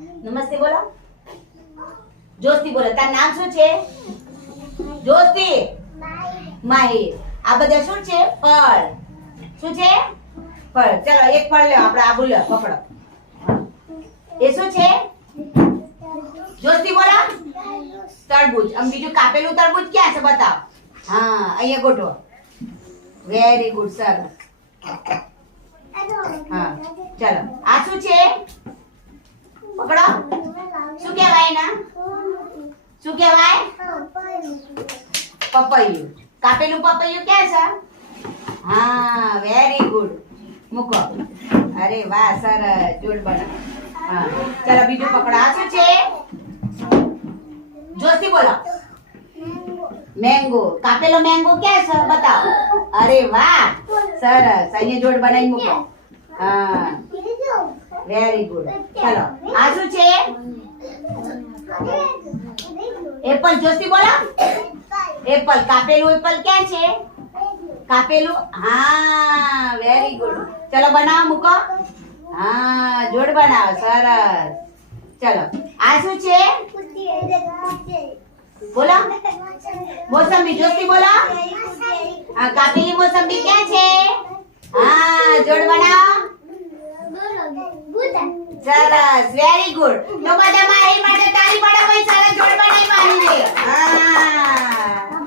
નમસ્તે બોલો. જોસ્તી બોલો. તારું નામ શું છે? જોસ્તી. માહિર. આ બધા શું છે? ફળ. શું છે? ફળ. ચલો એક ફળ લ્યો. આપણે આ બોલ્યો પકડો. એ શું છે? જોસ્તી બોલો. તરબૂચ. આમ બીજું કાપેલું તરબૂચ ક્યાં છે બતાવ. હા અહીંયા ગોઠવો. Very good. સરસ. હા ચલો આ શું છે? પકડો. શું કહેવાય એના? શું કહેવાય? પપૈયું. કાપેલું પપૈયું ક્યાં છે? હા વેરી ગુડ. મૂકો. અરે વાહ સરસ. જોડ બનાવો. હા ચલો બીજું પકડો. આ શું છે? જોસ્તી બોલો. મેંગો. કાપેલો મેંગો ક્યાં છે બતાવો. અરે વાહ સરસ. અહીંયા જોડ બનાવી મૂકો. હા વેરી ગુડ. ચલો આ શું છે? એપલ. જોસ્તી બોલો. એપલ. કાપેલું એપલ ક્યાં છે? કાપેલું. હા વેરી ગુડ. ચલો બનાવો મૂકો. હા જોડ બનાવો. સરસ. ચલો આ શું છે? બોલો. મોસંબી. જોસ્તી બોલો. હા કાપેલી મોસંબી ક્યાં છે? હા જોડ બનાવો. સરસ. Very good. તો બધા મારી માટે તાળી પાડો. કોઈ સરસ જોડ બનાવી મારી દે. હા